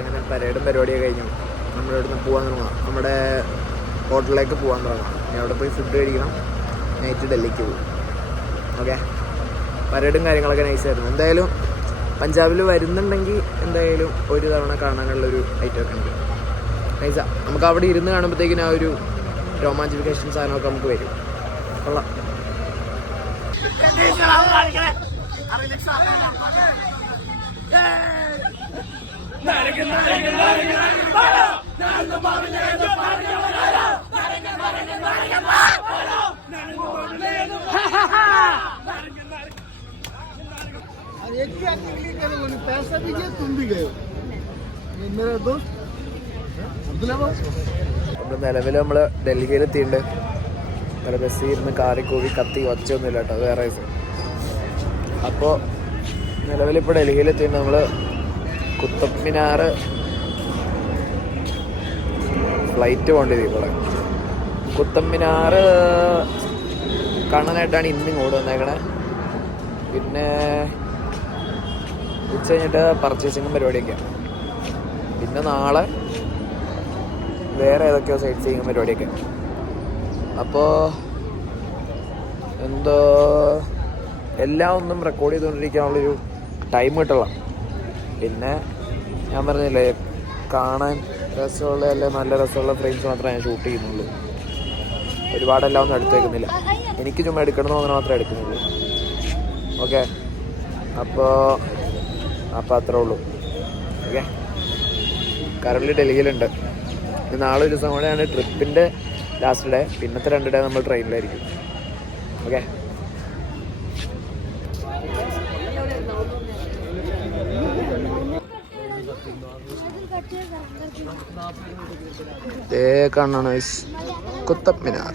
അങ്ങനെ പരേഡും പരിപാടിയൊക്കെ കഴിഞ്ഞു. നമ്മളിവിടുന്ന് പോകാൻ തുടങ്ങാം. നമ്മുടെ ഹോട്ടലിലേക്ക് പോകാൻ തുടങ്ങാം. ഇനി അവിടെ പോയി ഫുഡ് കഴിക്കണം. നൈറ്റ് ഡൽഹിക്ക് പോകും. ഓക്കെ, പരേഡും കാര്യങ്ങളൊക്കെ നൈസായിരുന്നു. എന്തായാലും പഞ്ചാബിൽ വരുന്നുണ്ടെങ്കിൽ എന്തായാലും ഒരു തവണ കാണാനുള്ളൊരു ഐറ്റമൊക്കെ ഉണ്ട്. നൈസാ. നമുക്ക് അവിടെ ഇരുന്ന് കാണുമ്പോഴത്തേക്കിനും ആ ഒരു രോമാഞ്ചിഫിക്കേഷൻ സാധനമൊക്കെ നമുക്ക് വരും. കൊള്ളാം. पैसा दीजिए, तुम भी गए. मेरा दोस्त നമ്മൾ നിലവിൽ നമ്മൾ ഡൽഹിയിൽ എത്തിയിട്ടുണ്ട്. നല്ല ബസ്സിൽ ഇരുന്ന് കാറിക്കൂവി കത്തി ഒച്ചയൊന്നുമില്ല കേട്ടോ. അത് വേറെ ദിവസം. അപ്പോൾ നിലവിലിപ്പോൾ ഡൽഹിയിൽ എത്തിയിട്ടുണ്ട്. നമ്മൾ കുത്തബ് മിനാർ ഫ്ലൈറ്റ് പോകേണ്ടത്. ഇവിടെ കുത്തബ് മിനാർ കാണാനായിട്ടാണ് ഇന്ന് ഇങ്ങോട്ട് വന്നേക്കണേ. പിന്നെ ഉച്ച കഴിഞ്ഞിട്ട് പർച്ചേസിങ്ങും പരിപാടിയൊക്കെയാണ്. പിന്നെ നാളെ വേറെ ഏതൊക്കെയോ സൈറ്റ് സീയിങ്ങും പരിപാടിയൊക്കെ. അപ്പോൾ എന്തോ എല്ലാം ഒന്നും റെക്കോർഡ് ചെയ്തുകൊണ്ടിരിക്കാനുള്ളൊരു ടൈം കിട്ടുള്ള. പിന്നെ ഞാൻ പറഞ്ഞില്ലേ, കാണാൻ രസമുള്ള അല്ലെ നല്ല രസമുള്ള ഫ്രെയിംസ് മാത്രമേ ഞാൻ ഷൂട്ട് ചെയ്യുന്നുള്ളൂ. ഒരുപാടെല്ലാം ഒന്നും എടുത്ത് വയ്ക്കുന്നില്ല. എനിക്ക് ചുമ്മാ എടുക്കണമെന്ന് തോന്നുന്നത് മാത്രമേ എടുക്കുന്നുള്ളൂ. ഓക്കെ, അപ്പോൾ അത്രേ ഉള്ളൂ. ഓക്കെ, കറന്റ് ഡൽഹിയിലുണ്ട്. നാളെ ഒരു ദിവസം കൂടെയാണ് ട്രിപ്പിൻ്റെ ലാസ്റ്റ് ഡേ. പിന്നത്തെ 2 ഡേ നമ്മൾ ട്രെയിനിലായിരിക്കും. ഓക്കെ, കാണാണ് കുത്തബ് മിനാർ.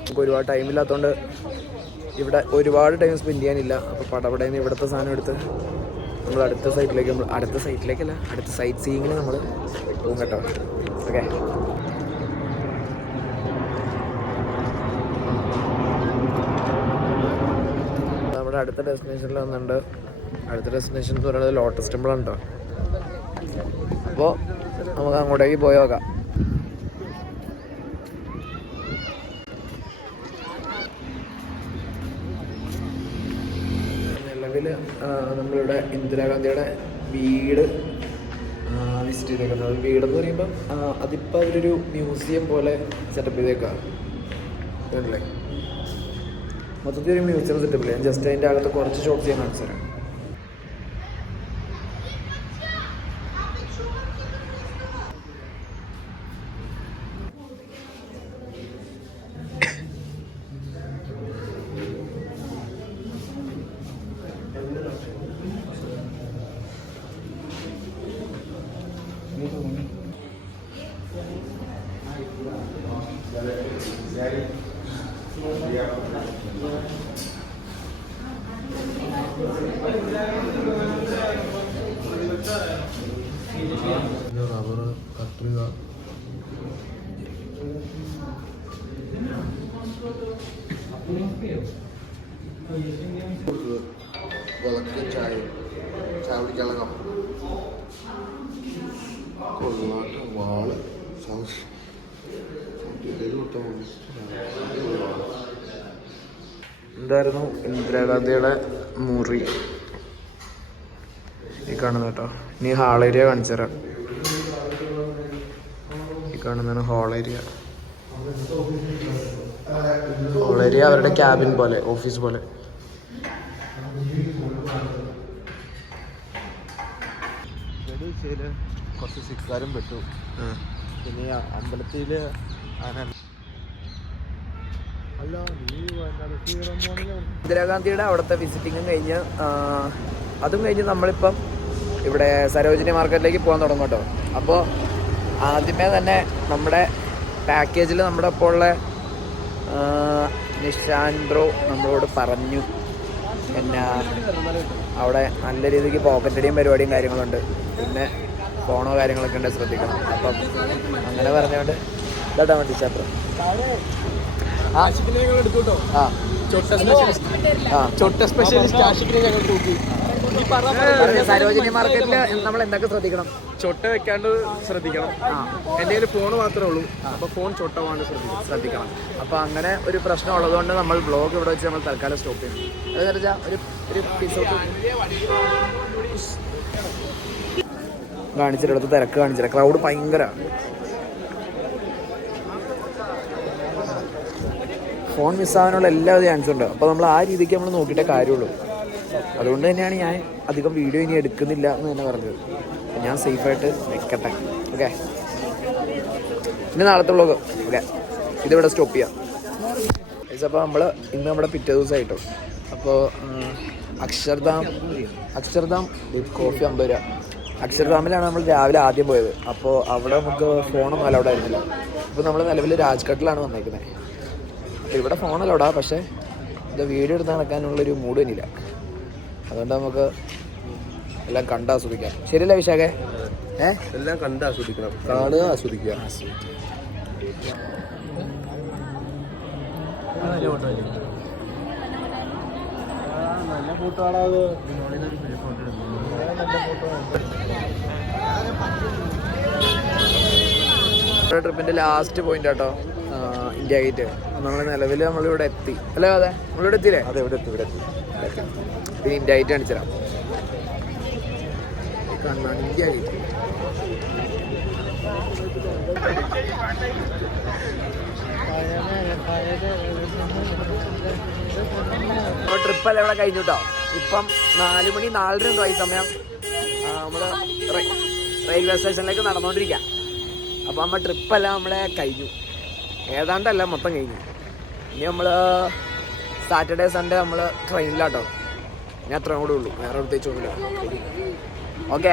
നമുക്ക് ഒരുപാട് ടൈമില്ലാത്തതുകൊണ്ട് ഇവിടെ ഒരുപാട് ടൈം സ്പെൻഡ് ചെയ്യാനില്ല. അപ്പോൾ പടപടേന്ന് ഇവിടുത്തെ സാധനം എടുത്ത് നമ്മൾ അടുത്ത സൈറ്റ് സീയിങ്ങിന് നമ്മൾ പോകും കേട്ടോ. ഓക്കെ, നമ്മുടെ അടുത്ത ഡെസ്റ്റിനേഷനിൽ വന്നിട്ടുണ്ട്. അടുത്ത ഡെസ്റ്റിനേഷൻ എന്ന് പറയുന്നത് ലോട്ടസ് ടെമ്പിളാണ് കേട്ടോ. അപ്പോൾ നമുക്ക് അങ്ങോട്ടേക്ക് പോയി നോക്കാം. നിലവിൽ നമ്മളിവിടെ ഇന്ദിരാഗാന്ധിയുടെ വീട് വിസിറ്റ് ചെയ്തേക്കുന്നത്. വീടെന്ന് പറയുമ്പം അതിപ്പോൾ അവരൊരു മ്യൂസിയം പോലെ സെറ്റപ്പ് ചെയ്തേക്കാം. അല്ലേ, മൊത്തത്തിൽ ഒരു മ്യൂസിയം സെറ്റപ്പില്ല. ഞാൻ ജസ്റ്റ് അതിൻ്റെ അകത്ത് കുറച്ച് ഷോട്ട്സ് ഞാൻ കാണിച്ചു തരാം. റബ്ബർ കത്രിക വിളക്ക് ചായ കുടിക്കാനുള്ള കപ്പ് കൊള്ളാട്ട് വാള് എന്തായിരുന്നു ഇന്ദിരാഗാന്ധിയുടെ മുറി ഈ കാണുന്ന കേട്ടോ. ഇനി ഹാൾ ഏരിയ കാണിച്ചു തരാം. ഈ കാണുന്നതാണ് ഹാൾ ഏരിയ. ഹാൾ ഏരിയ അവരുടെ ക്യാബിൻ പോലെ, ഓഫീസ് പോലെ. കുറച്ച് സിക്കാരും പെട്ടു. പിന്നെ അമ്പലത്തിൽ ഇന്ദിരാഗാന്ധിയുടെ അവിടുത്തെ വിസിറ്റിങ്ങും കഴിഞ്ഞ് അതും കഴിഞ്ഞ് നമ്മളിപ്പം ഇവിടെ സരോജിനി മാർക്കറ്റിലേക്ക് പോകാൻ തുടങ്ങും കേട്ടോ. അപ്പോൾ ആദ്യമേ തന്നെ നമ്മുടെ പാക്കേജിൽ നമ്മുടെ ഇപ്പോൾ ഉള്ള നിഷാൻ ബ്രോ നമ്മളോട് പറഞ്ഞു പിന്നെ അവിടെ നല്ല രീതിക്ക് പോക്കറ്റ് അടിയും പരിപാടിയും കാര്യങ്ങളുണ്ട്, പിന്നെ ഫോണോ കാര്യങ്ങളൊക്കെ ഉണ്ട്, ശ്രദ്ധിക്കണം. അപ്പം അങ്ങനെ പറഞ്ഞുകൊണ്ട് ഇതാ വേണ്ടി ചാപ്റ്റർ സരോജിനി മാർക്കറ്റിൽ നമ്മൾ എന്തൊക്കെ ശ്രദ്ധിക്കണം? ചൊട്ട വെക്കാണ്ട് ശ്രദ്ധിക്കണം. എൻ്റെ കയ്യിൽ ഫോൺ മാത്രമേ ഉള്ളൂ, അപ്പോൾ ഫോൺ ചൊട്ട പോകാണ്ട് ശ്രദ്ധിക്കണം. അപ്പോൾ അങ്ങനെ ഒരു പ്രശ്നം ഉള്ളതുകൊണ്ട് നമ്മൾ ബ്ലോഗ് ഇവിടെ വെച്ച് നമ്മൾ തൽക്കാലം സ്റ്റോപ്പ് ചെയ്യും. അതെന്ന് വെച്ചാൽ ഒരു പീസ് കാണിച്ചിടത്ത് തിരക്ക് കാണിച്ചില്ല, ക്രൗഡ് ഭയങ്കര. ഫോൺ മിസ്സാവാനുള്ള എല്ലാ ചാൻസും ഉണ്ട്. അപ്പോൾ നമ്മൾ ആ രീതിക്ക് നമ്മൾ നോക്കിയിട്ടേ കാര്യമുള്ളൂ. അതുകൊണ്ട് തന്നെയാണ് ഞാൻ അധികം വീഡിയോ ഇനി എടുക്കുന്നില്ല എന്ന് തന്നെ പറഞ്ഞത്. ഞാൻ സേഫായിട്ട് വെക്കട്ടെ. ഓക്കെ, ഇനി നാളത്തെ വ്ളോഗ് ഓക്കെ ഇതിവിടെ സ്റ്റോപ്പ് ചെയ്യാം. അപ്പോൾ നമ്മൾ ഇന്ന് നമ്മുടെ പിറ്റേ ദിവസമായിട്ടോ. അപ്പോൾ അക്ഷർധാം കോഫി 50 രൂപ. അക്ഷർധാമിലാണ് നമ്മൾ രാവിലെ ആദ്യം പോയത്. അപ്പോൾ അവിടെ നമുക്ക് ഫോണൊന്നും അലൗഡ് ആയിരുന്നില്ല. അപ്പോൾ നമ്മൾ നിലവിൽ രാജ്ഘട്ടിലാണ് വന്നേക്കുന്നത്. അപ്പോൾ ഇവിടെ ഫോൺ അലൗഡാ, പക്ഷേ ഇത് വീഡിയോ എടുത്ത് നടക്കാനുള്ളൊരു മൂഡ് തന്നെയില്ല. അതുകൊണ്ട് നമുക്ക് എല്ലാം കണ്ട് ആസ്വദിക്കാം. ശരിയല്ല വിശാഖേ? എല്ലാം കണ്ട് ആസ്വദിക്കണം, കാണുക, ആസ്വദിക്കുക. നല്ല ഫോട്ടോ ആണത്. ട്രിപ്പിൻ്റെ ലാസ്റ്റ് പോയിന്റ് കേട്ടോ, ഇന്ത്യ ഗേറ്റ്. നമ്മൾ നിലവിൽ നമ്മളിവിടെ എത്തി അല്ലേ? അതെ, നമ്മളിവിടെ എത്തിയില്ലേ? അതെ, ഇവിടെ എത്തി. ഇത് ഇന്ത്യ ഗേറ്റ് കാണിച്ചു തരാം. കാണാൻ ഇന്ത്യ ഗേറ്റ്. അപ്പോൾ ട്രിപ്പെല്ലാം ഇവിടെ കഴിഞ്ഞു കേട്ടോ. ഇപ്പം 4 മണി 4:02 ആയി സമയം. നമ്മൾ റെയിൽവേ സ്റ്റേഷനിലേക്ക് നടന്നുകൊണ്ടിരിക്കുക. അപ്പോൾ നമ്മൾ ട്രിപ്പെല്ലാം നമ്മളെ കഴിഞ്ഞു, ഏതാണ്ടല്ല മൊത്തം കഴിഞ്ഞു. ഇനി നമ്മൾ സാറ്റർഡേ സൺഡേ നമ്മൾ ട്രെയിനിലാട്ടോ. ഇനി അത്രയും കൂടെ ഉള്ളൂ, വേറെ പ്രത്യേകിച്ച് ഒന്നുമില്ല. ഓക്കെ,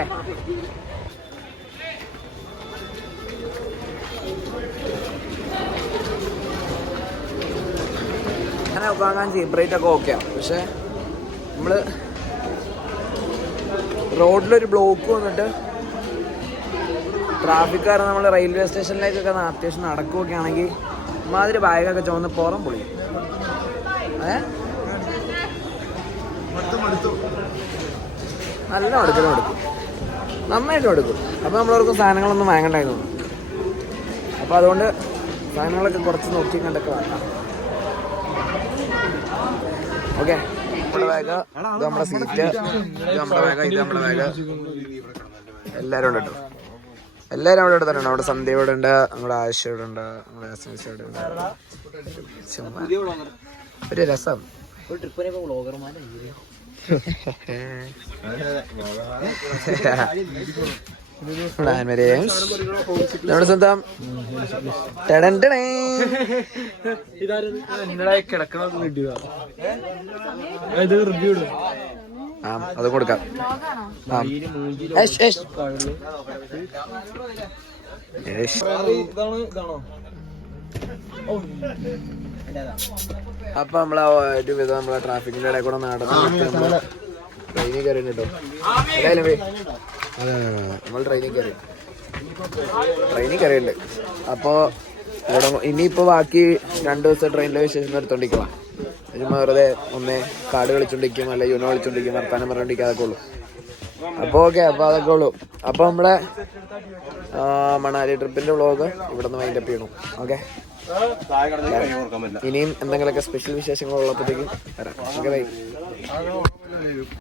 അങ്ങനെ വാങ്ങാൻ ചീപ്പ് റേറ്റ് ഒക്കെ ഓക്കെയാണ്. പക്ഷേ നമ്മൾ റോഡിലൊരു ബ്ലോക്ക് വന്നിട്ട് ട്രാഫിക് കാരണം നമ്മൾ റെയിൽവേ സ്റ്റേഷനിലേക്കൊക്കെ അത്യാവശ്യം നടക്കുകയൊക്കെ ആണെങ്കിൽ ഇമാതിരി ബാഗൊക്കെ ചുവന്ന് പുറം പൊളിയും. നല്ല മടുക്കും, നന്നായിട്ട് മടുക്കും. അപ്പോൾ നമ്മളവർക്ക് സാധനങ്ങളൊന്നും വാങ്ങണ്ടായിരുന്നു. അപ്പോൾ അതുകൊണ്ട് സാധനങ്ങളൊക്കെ കുറച്ച് നോക്കി കണ്ടൊക്കെ വാങ്ങാം. ഓക്കെ, നമ്മുടെ ബാഗ്, ഇത് നമ്മുടെ സീറ്റ്, ഇത് നമ്മുടെ ബാഗ്, ഇത് നമ്മുടെ ബാഗ്. എല്ലാവരും ഉണ്ട് കേട്ടോ. എല്ലാവരും അവിടെ ഇവിടെ തന്നെ ഉണ്ട്. നമ്മുടെ സന്ധ്യ ഇവിടെ ഉണ്ട്, നമ്മുടെ ആശ ഇവിടെ ഉണ്ട്, നമ്മുടെ ആശംസ ഇവിടെ ഉണ്ട്. ചുമ്മാ ഒരു രസം. നമ്മുടെ സ്വന്തം ആ അത് കൊടുക്കാം. അപ്പൊ നമ്മളെ ഒരു വിധം നമ്മളെ ട്രാഫിക്കിന്റെ ഇടയിൽ കൂടെ നടന്ന് നമ്മള് ട്രെയിനിൽ കയറി കേട്ടോ. നമ്മൾ ട്രെയിനിൽ കയറിയുണ്ട്. അപ്പോൾ ഇവിടെ ഇനിയിപ്പോൾ ബാക്കി 2 ദിവസം ട്രെയിനിലെ വിശേഷം എടുത്തോണ്ടിരിക്കണം. ചുമ്മാ വെറുതെ ഒന്നേ കാട് കളിച്ചോണ്ടിരിക്കും, അല്ലെ യൂണോ കളിച്ചോണ്ടിരിക്കും, വർത്താനം പറഞ്ഞോണ്ടിരിക്കും, അതൊക്കെ ഉള്ളൂ. അപ്പോൾ ഓക്കെ, അപ്പോൾ അതൊക്കെ ഉള്ളൂ. അപ്പോൾ നമ്മുടെ മണാലി ട്രിപ്പിന്റെ വ്ളോഗ് ഇവിടെ നിന്ന് വൈൻഡപ്പ് ചെയ്യണം. ഓക്കെ, ഇനിയും എന്തെങ്കിലുമൊക്കെ സ്പെഷ്യൽ വിശേഷങ്ങൾ ഉള്ളപ്പോഴത്തേക്കും വരാം. Okay, by.